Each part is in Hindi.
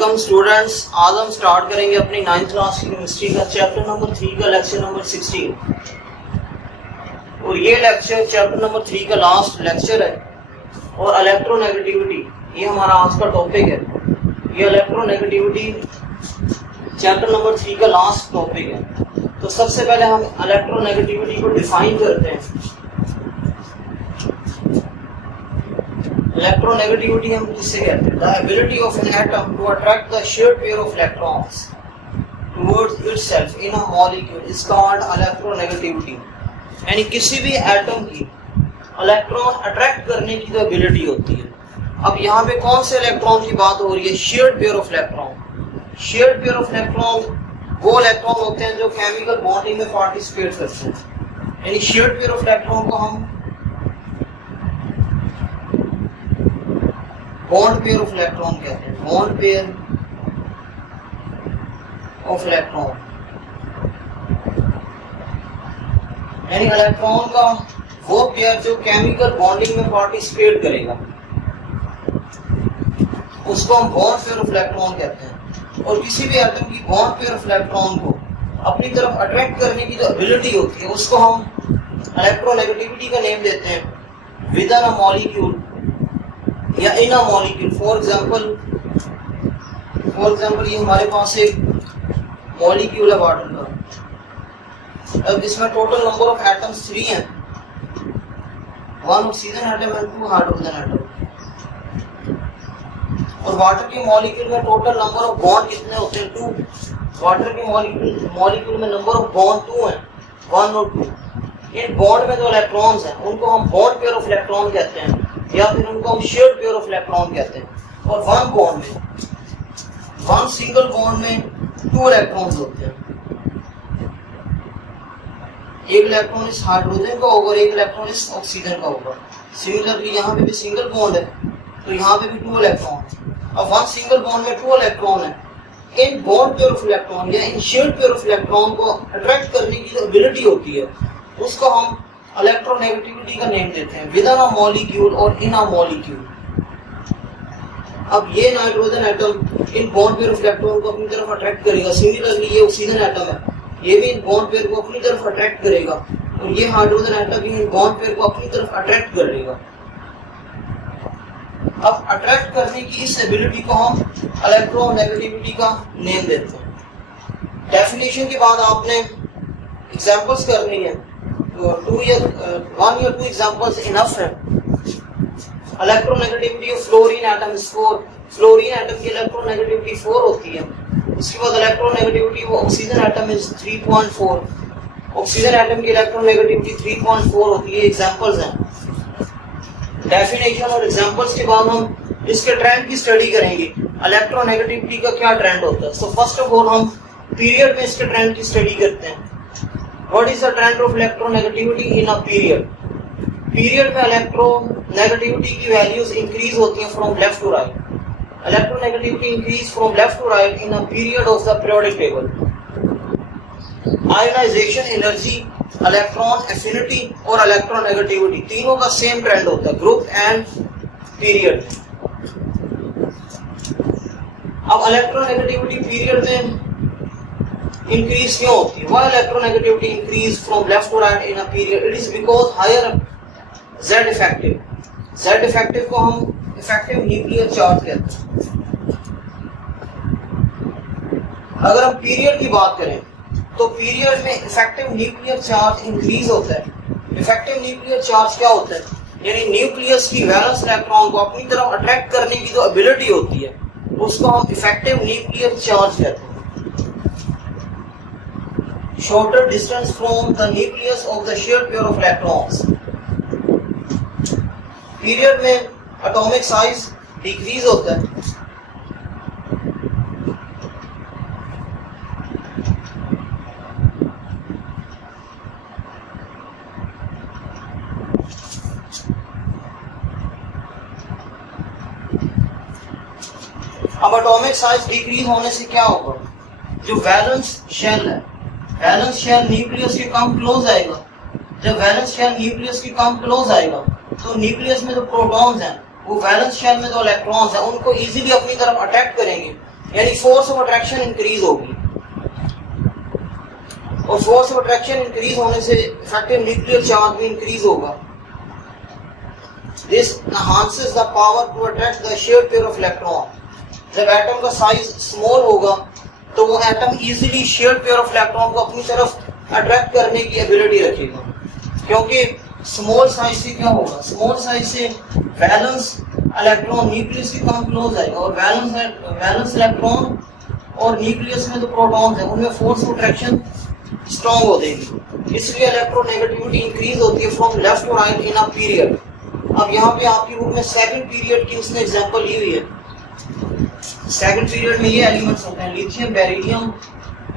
वेलकम स्टूडेंट्स, आज हम स्टार्ट करेंगे अपनी 9th क्लास की केमिस्ट्री का चैप्टर नंबर 3 का लेक्चर नंबर 16। और ये लेक्चर चैप्टर नंबर 3 का लास्ट लेक्चर है। और इलेक्ट्रोनेगेटिविटी ये हमारा आज का टॉपिक है। ये इलेक्ट्रोनेगेटिविटी चैप्टर नंबर 3 का लास्ट टॉपिक है। तो सबसे पहले हम इलेक्ट्रोनेगेटिविटी को डिफाइन करते हैं। इलेक्ट्रोनेगेटिविटी हम किससे कहते हैं? The ability of an atom to attract the shared pair of electrons towards itself in a molecule is called electronegativity. यानी किसी भी एटम की इलेक्ट्रॉन अट्रैक्ट करने की जो एबिलिटी होती है। अब यहाँ पे कौन से इलेक्ट्रॉन की बात हो रही है? Shared pair of electron. Shared pair of electron वो इलेक्ट्रॉन होते हैं जो केमिकल बॉन्डिंग में पार्टिसिपेट करते हैं। यानी शेयर्ड पेयर ऑफ इलेक्ट्रॉन को हम बॉन्ड पेयर ऑफ इलेक्ट्रॉन कहते हैं। बॉन्ड पेयर ऑफ इलेक्ट्रॉन यानी इलेक्ट्रॉन का वो पेयर जो केमिकल बॉन्डिंग में पार्टिसिपेट करेगा उसको हम बॉन्ड पेयर ऑफ इलेक्ट्रॉन कहते हैं। और किसी भी एटम की बॉन्ड पेयर ऑफ इलेक्ट्रॉन को अपनी तरफ अट्रैक्ट करने की जो एबिलिटी होती है उसको हम इलेक्ट्रोनेगेटिविटी का नेम देते हैं। विद इन अ मॉलिक्यूल या इन अ मॉलिक्यूल। फॉर एग्जांपल ये हमारे पास एक मॉलिक्यूल है वाटर का। अब इसमें टोटल नंबर ऑफ एटम्स 3 हैं। 1 oxygen atom and 2 hydrogen atom. और वाटर के मॉलिक्यूल में टोटल नंबर ऑफ बॉन्ड कितने होते हैं? 2। वाटर के मॉलिक्यूल में नंबर ऑफ बॉन्ड 2 हैं, 1 और 2। इन बॉन्ड में जो इलेक्ट्रॉन्स हैं उनको हम बॉन्ड पेयर ऑफ इलेक्ट्रॉन कहते हैं या फिर उनको हम शेयर्ड पेयर ऑफ इलेक्ट्रॉन कहते हैं। और वन सिंगल बॉन्ड में 2 इलेक्ट्रॉन्स होते हैं। एक इलेक्ट्रॉन इस हाइड्रोजन का होगा और एक इलेक्ट्रॉन इस ऑक्सीजन का होगा। सिमिलरली यहाँ पे भी सिंगल बॉन्ड है तो यहाँ पे भी 2 इलेक्ट्रॉन। अब वन सिंगल बॉन्ड में 2 इलेक्ट्रॉन है। In bond pair of electron या इन शेयर्ड पेयर ऑफ इलेक्ट्रॉन को अट्रैक्ट करने की जो एबिलिटी होती है उसको हम इलेक्ट्रोनेगेटिविटी का नेम देते हैं। विद इन अ मॉलिक्यूल और इन अ मॉलिक्यूल। अब ये nitrogen atom in bond pair of electron को अपनी तरफ अट्रैक्ट करेगा। सिमिलरली ये ऑक्सीजन एटम है, ये भी इन बॉन्ड पेयर को अपनी तरफ अट्रैक्ट करेगा और ये हाइड्रोजन एटम भी इन बॉन्ड पेयर को अपनी तरफ अट्रैक्ट करेगा। अब अट्रैक्ट करने की इस एबिलिटी को हम इलेक्ट्रोनेगेटिविटी का नेम देते हैं। डेफिनेशन के बाद आपने एग्जांपल्स करनी है। one या two examples enough है। Electronegativity of fluorine atom is 4। Fluorine atom की इलेक्ट्रोनेगेटिविटी 4 होती है। इसके बाद electronegativity of oxygen atom is 3.4। Oxygen atom की इलेक्ट्रोनेगेटिविटी 3.4 होती है। एग्जांपल्स हैं। डेफिनेशन और एग्जांपल्स के बाद हम इसके ट्रेंड की स्टडी करेंगे। इलेक्ट्रोनेगेटिविटी का क्या ट्रेंड होता है। सो फर्स्ट ऑफ ऑल हम पीरियड में इसके ट्रेंड की स्टडी करते हैं। What is the trend of electronegativity in a period? Period में electronegativity की values increase होती हैं from left to right. Electronegativity increase from left to right in a period of the periodic table. Ionization energy, electron affinity और electronegativity तीनों का same trend होता है group and period। अब electronegativity period में इंक्रीज क्यों होती है? Why electronegativity increase from left to right in a period? It is because higher Z effective। Z effective को हम effective nuclear charge कहते हैं। अगर हम पीरियड की बात करें तो पीरियड में इफेक्टिव न्यूक्लियर चार्ज इंक्रीज होता है। इफेक्टिव न्यूक्लियर चार्ज क्या होता है? यानी न्यूक्लियस की वैलेंस इलेक्ट्रॉन को अपनी तरफ अट्रैक्ट करने की जो एबिलिटी होती है उसको हम इफेक्टिव न्यूक्लियर चार्ज कहते हैं। Shorter distance from the nucleus of the shared pair of electrons। Period में atomic size decrease होता है। अब atomic size decrease होने से क्या होगा? जो वैलेंस शेल है, वैलेंस शेल न्यूक्लियस के कम क्लोज आएगा। जब वैलेंस शेल न्यूक्लियस के कम क्लोज आएगा तो न्यूक्लियस में जो प्रोटॉन्स हैं वो वैलेंस शेल में जो इलेक्ट्रॉन्स हैं उनको इजीली अपनी तरफ अट्रैक्ट करेंगे। यानी फोर्स ऑफ अट्रैक्शन इंक्रीज होगी, और फोर्स ऑफ अट्रैक्शन इंक्रीज होने से इफेक्टिव न्यूक्लियर चार्ज भी इंक्रीज होगा। This enhances the power to attract the shared pair of electron. जब एटम का साइज स्मॉल होगा तो वो atom easily shared pair of electron को अपनी तरफ अट्रैक्ट करने की एबिलिटी रखेगा, क्योंकि स्मॉल साइज से क्या होगा, स्मॉल साइज से वैलेंस इलेक्ट्रॉन न्यूक्लियस के कम क्लोज आएगा, और वैलेंस इलेक्ट्रॉन और न्यूक्लियस में जो प्रोटॉन्स है उनमें फोर्स ऑफ अट्रैक्शन स्ट्रॉन्ग हो जाएगी, इसलिए इलेक्ट्रोनेगेटिविटी इंक्रीज होती है from left to right in a period. अब यहाँ पे आपकी बुक में सेकंड पीरियड की उसने एग्जांपल ली हुई है। सेकंड पीरियड में ये एलिमेंट्स होते हैं lithium, beryllium,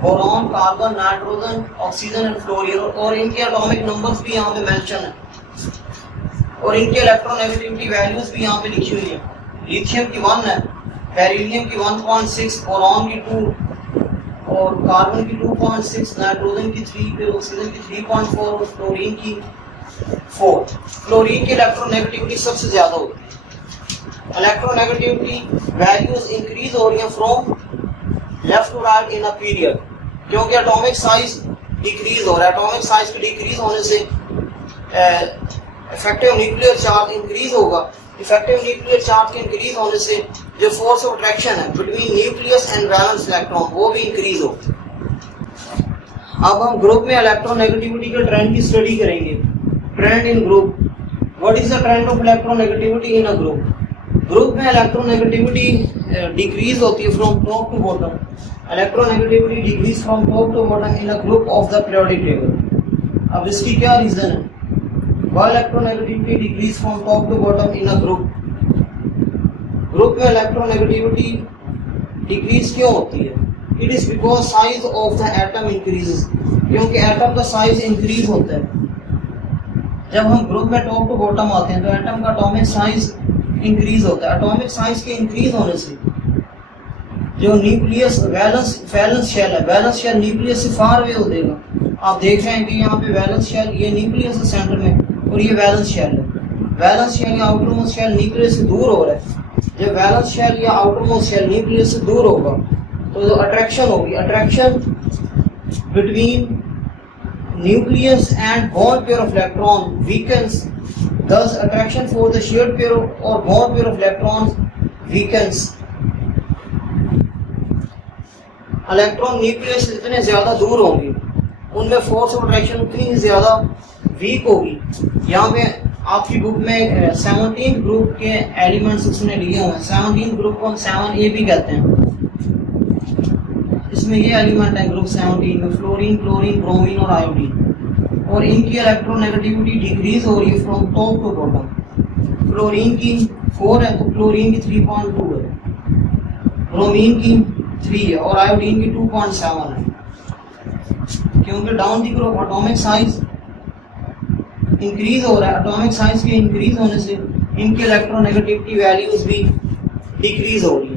boron, carbon, nitrogen, oxygen and fluorine, और इनके एटॉमिक नंबर्स भी यहाँ पे मेंशन है, और इनकी इलेक्ट्रोनेगेटिविटी वैल्यूज भी यहाँ पे लिखी हुई है। लिथियम की 1 है, बेरिलियम की 1.6, बोरॉन की 2, और कार्बन की 2.6, नाइट्रोजन की 3, फिर ऑक्सीजन की 3.4 और फ्लोरीन की 4। फ्लोरीन की इलेक्ट्रोनेगेटिविटी सबसे ज्यादा होती है। इलेक्ट्रोनेगेटिविटी वैल्यूज इंक्रीज हो रही हैं from left to right in a period, क्योंकि एटॉमिक साइज डिक्रीज हो रहा है। एटॉमिक साइज के डिक्रीज होने से इफेक्टिव न्यूक्लियर चार्ज इंक्रीज होगा। इफेक्टिव न्यूक्लियर चार्ज के इंक्रीज होने से जो फोर्स ऑफ अट्रैक्शन है between nucleus and valence electron वो भी इंक्रीज होगा। अब हम ग्रुप में इलेक्ट्रोनेगेटिविटी के ट्रेंड की स्टडी करेंगे। Trend in group, what is the trend of electronegativity in a group. Group में इलेक्ट्रोनेगेटिविटी डिक्रीज होती है from top to bottom. Electronegativity decrease from top to bottom in a group of the periodic table. अब इसकी क्या रीजन है? Why electronegativity decrease from top to bottom in a group? Group में इलेक्ट्रोनेगेटिविटी डिक्रीज क्यों होती है? It is because size of the atom increases, क्योंकि एटम का साइज इंक्रीज होता है। जब हम ग्रुप में टॉप टू बॉटम आते हैं तो एटम का एटॉमिक साइज इंक्रीज होता है। एटॉमिक साइज के इंक्रीज होने से जो न्यूक्लियस वैलेंस शेल है, वैलेंस शेल न्यूक्लियस से फार अवे हो जाएगा। आप देख रहे हैं कि यहाँ पे वैलेंस शेल, ये न्यूक्लियस है सेंटर में, और ये वैलेंस शेल है। वैलेंस शेल या आउटरमोस्ट शेल न्यूक्लियस से दूर हो रहा है। जब वैलेंस शेल या आउटरमोस्ट शेल न्यूक्लियस से दूर होगा तो जो अट्रैक्शन होगी, attraction between nucleus and bond pair of electron weakens, thus attraction for the shared pair or bond pair of electrons weakens. Electron nucleus जितने ज्यादा दूर होंगे उनमें फोर्स ऑफ अट्रैक्शन उतनी ही ज्यादा वीक होगी। यहाँ पे आपकी बुक में 17 ग्रुप के एलिमेंट्स उसने लिए हुए हैं। 17 ग्रुप को 7A भी कहते हैं। इसमें ये एलिमेंट है ग्रुप 17 में, फ्लोरीन, क्लोरीन, ब्रोमीन और आयोडीन, और इनकी इलेक्ट्रोनेगेटिविटी डिक्रीज हो रही है फ्रॉम टॉप टू बॉटम। फ्लोरीन की 4 है तो क्लोरीन की 3.2 है, ब्रोमीन की 3 है और आयोडीन की 2.7 है। क्योंकि down the group atomic size increase हो रहा है, एटॉमिक साइज के इंक्रीज होने से इनकी इलेक्ट्रोनेगेटिविटी वैल्यूज भी डिक्रीज हो रही है।